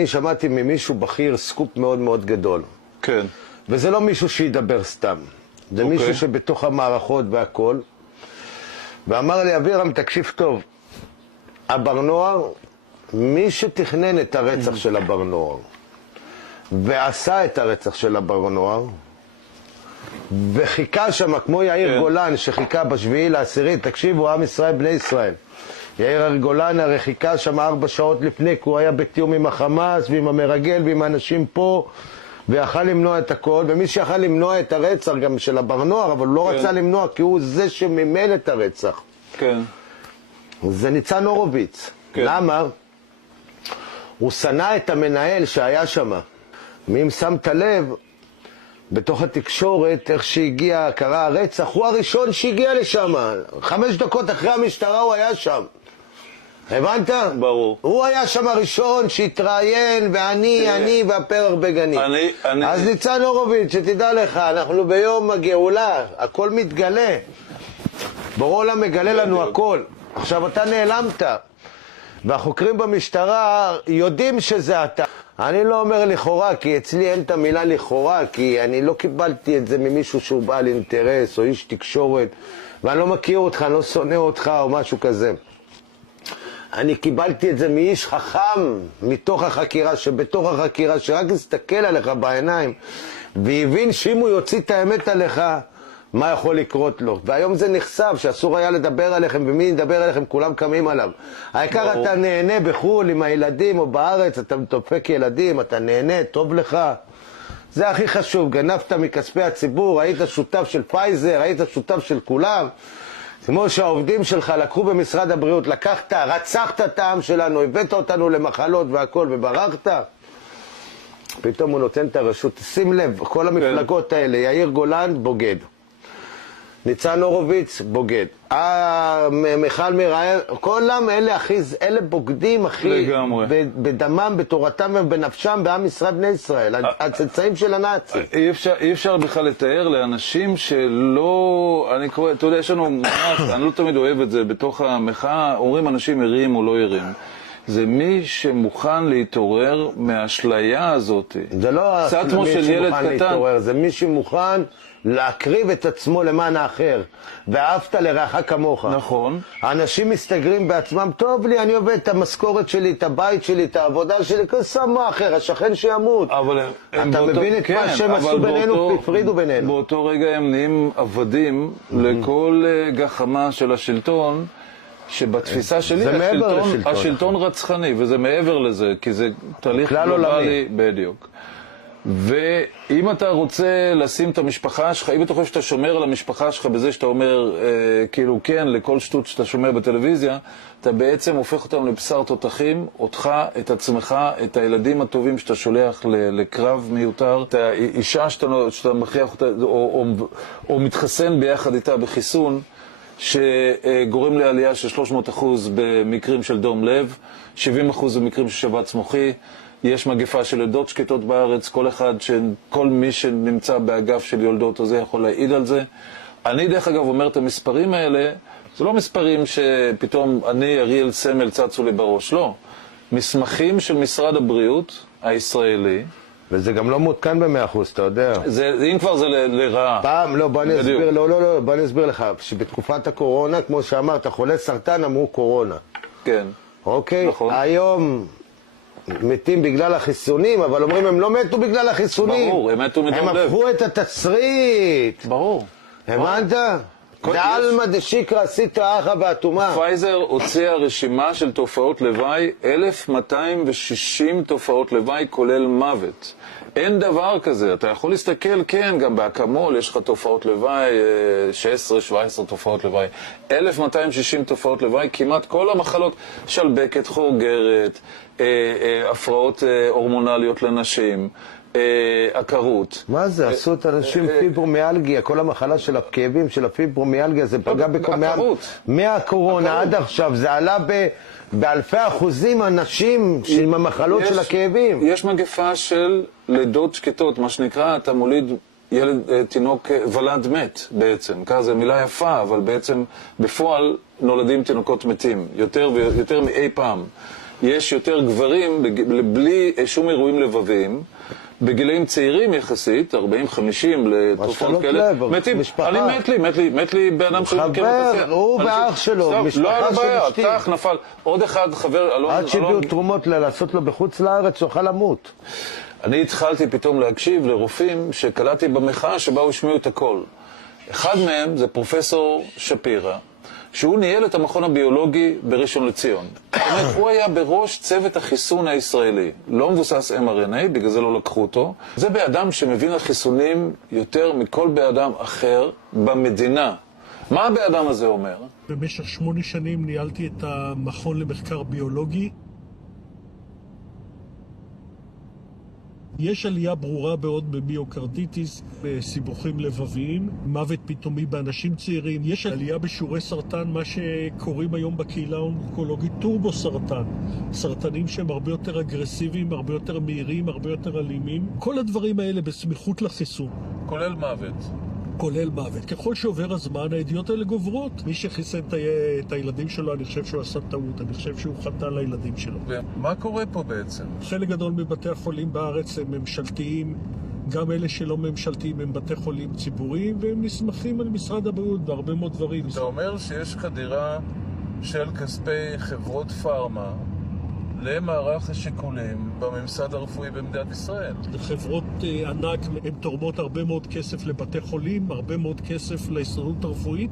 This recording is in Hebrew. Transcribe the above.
אני שמעתי ממישהו בכיר סקופ מאוד מאוד גדול. כן. וזה לא מישהו שידבר סתם. זה מישהו שבתוך המערכות והכל. ואמר לי, אבירם, תקשיב טוב. הבר נוער, מי שתכנן את הרצח של הבר נוער, ועשה את הרצח של הבר נוער, וחיכה שם, כמו יאיר גולן, שחיכה ב7/10, תקשיבו, עם ישראל, בני ישראל. יאיר גולן הרי חיכה שם 4 שעות לפני, כי הוא היה בתיאום עם החמאס ועם המרגל ועם האנשים פה, ויכל למנוע את הכל, ומי שיכל למנוע את הרצח גם של הבר נוער, אבל הוא לא רצה למנוע, כי הוא זה שמימן את הרצח. כן. זה ניצן הורוביץ. למה? הוא שנא את המנהל שהיה שם. אם שמת לב, בתוך התקשורת, איך שהגיע, קרה הרצח, הוא הראשון שהגיע לשם. 5 דקות אחרי המשטרה הוא היה שם. הבנת? ברור. הוא היה שם הראשון שהתראיין, ואני והפרח בגני. אז ניצן הורוביץ, שתדע לך, אנחנו ביום הגאולה, הכל מתגלה. בורא עולם מגלה לנו הכל. עכשיו אתה נעלמת, והחוקרים במשטרה יודעים שזה אתה. אני לא אומר לכאורה, כי אצלי אין את המילה לכאורה, כי אני לא קיבלתי את זה ממישהו שהוא בעל אינטרס או איש תקשורת, ואני לא מכיר אותך, אני לא שונא אותך או משהו כזה. אני קיבלתי את זה מאיש חכם מתוך החקירה, שבתוך החקירה, שרק הסתכל עליך בעיניים, והבין שאם הוא יוציא את האמת עליך, מה יכול לקרות לו. והיום זה נחשף שאסור היה לדבר עליכם, ומי ידבר עליכם כולם קמים עליו. העיקר אתה נהנה בחול עם הילדים או בארץ, אתה מתופק ילדים, אתה נהנה, טוב לך. זה הכי חשוב, גנבת מכספי הציבור, היית שותף של פייזר, היית שותף של כולם. כמו שהעובדים שלך לקחו במשרד הבריאות, לקחת, רצחת את העם שלנו, הבאת אותנו למחלות והכל וברחת. פתאום הוא נותן את הרשות. שים לב, כל המפלגות האלה, יאיר גולן בוגד. ניצן הורוביץ בוגד. מיכל מרעי, כולם אלה אלה בוגדים אחי, בדמם, בתורתם ובנפשם בעם ישראל בני ישראל, הצאצאים של הנאצים. אי אפשר בכלל לתאר לאנשים שלא, אני קורא, אתה יודע, יש לנו ממש, אני לא תמיד אוהב את זה, בתוך המחאה אומרים אנשים ערים או לא ערים. זה מי שמוכן להתעורר מהאשליה הזאת. זה לא מי שמוכן להתעורר, זה מי שמוכן להקריב את עצמו למען האחר. ואהבת לרעך כמוך. נכון. האנשים מסתגרים בעצמם, טוב לי, אני עובד את המשכורת שלי, את הבית שלי, את העבודה שלי, שם מה אחר, השכן שימות. אתה מבין את מה שהם עשו בינינו, הפרידו בינינו. באותו רגע הם נהיים עבדים לכל גחמה של השלטון, שבתפיסה שלי השלטון רצחני, וזה מעבר לזה, כי זה תהליך גלובלי בדיוק. ואם אתה רוצה לשים את המשפחה שלך, אם אתה חושב שאתה שומר על המשפחה שלך בזה שאתה אומר כאילו כן לכל שטות שאתה שומר בטלוויזיה, אתה בעצם הופך אותם לבשר תותחים, אותך, את עצמך, את הילדים הטובים שאתה שולח לקרב מיותר, את האישה שאתה מכריח אותה או מתחסן ביחד איתה בחיסון שגורם לעלייה של 300% במקרים של דום לב, 70% במקרים של שבץ מוחי. יש מגפה של לידות שקטות בארץ, כל מי שנמצא באגף של יולדות הזה יכול להעיד על זה. אני דרך אגב אומר את המספרים האלה, זה לא מספרים שפתאום אני, אריאל סמל, צצו לי בראש, לא. מסמכים של משרד הבריאות הישראלי. וזה גם לא מותקן ב100%, אתה יודע. אם כבר זה לרעה. פעם, לא, בוא אני אסביר לך, שבתקופת הקורונה, כמו שאמרת, חולי סרטן אמרו קורונה. כן. אוקיי? נכון. היום מתים בגלל החיסונים, אבל אומרים הם לא מתו בגלל החיסונים. ברור, הם מתו מדום לב. הם הפכו את התסריט. ברור. הבנת? זה אלמה דשיקרא סיטרא אחא ואטומה. פייזר הוציאה רשימה של תופעות לוואי, 1260 תופעות לוואי כולל מוות. אין דבר כזה, אתה יכול להסתכל, כן, גם באקמול יש לך תופעות לוואי, 16-17 תופעות לוואי, 1260 תופעות לוואי, כמעט כל המחלות, שלבקת, חורגרת, הפרעות הורמונליות לנשים, עקרות. מה זה? עשו את אנשים פיברומיאלגיה, כל המחלה של הכאבים של הפיברומיאלגיה, זה פגע מהקורונה עד עכשיו, זה עלה באלפי אחוזים אנשים עם המחלות של הכאבים. יש מגפה של לידות שקטות, מה שנקרא, אתה מוליד ילד, תינוק, ולד מת בעצם. ככה זו מילה יפה, אבל בעצם בפועל נולדים תינוקות מתים, יותר ויותר מאי פעם. יש יותר גברים בלי שום אירועים לבביים, בגילאים צעירים יחסית, 40-50 לתרופות כאלה, מת לי באדם שמכיר את חבר, הוא ואח שלו, משפחה של אשתי. טח, נפל. עוד אחד, חבר, אלון. עד שהביאו תרומות לעשות לו בחוץ לארץ, אוכל למות. אני התחלתי פתאום להקשיב לרופאים שקלטתי במחאה שבה השמיעו את הכל. אחד מהם זה פרופסור שפירא, שהוא ניהל את המכון הביולוגי בראשון לציון. זאת אומרת, הוא היה בראש צוות החיסון הישראלי. לא מבוסס mRNA, בגלל זה לא לקחו אותו. זה באדם שמבין החיסונים יותר מכל באדם אחר במדינה. מה הבאדם הזה אומר? במשך 8 שנים ניהלתי את המכון למחקר ביולוגי. יש עלייה ברורה מאוד במיוקרדיטיס, בסיבוכים לבביים, מוות פתאומי באנשים צעירים. יש עלייה בשיעורי סרטן, מה שקוראים היום בקהילה האונקולוגית טורבו סרטן. סרטנים שהם הרבה יותר אגרסיביים, הרבה יותר מהירים, הרבה יותר אלימים. כל הדברים האלה בסמיכות לחיסון. כולל מוות. כולל מוות. ככל שעובר הזמן, הידיעות האלה גוברות. מי שחיסן את הילדים שלו, אני חושב שהוא עשה טעות, אני חושב שהוא חטא לילדים שלו. מה קורה פה בעצם? חלק גדול מבתי החולים בארץ הם ממשלתיים, גם אלה שלא ממשלתיים הם בתי חולים ציבוריים, והם נסמכים על משרד הבריאות בהרבה מאוד דברים. אתה אומר שיש חדירה של כספי חברות פארמה למערך השיקולים בממסד הרפואי במדינת ישראל. חברות ענק, הן תורמות הרבה מאוד כסף לבתי חולים, הרבה מאוד כסף להסתדרות הרפואית.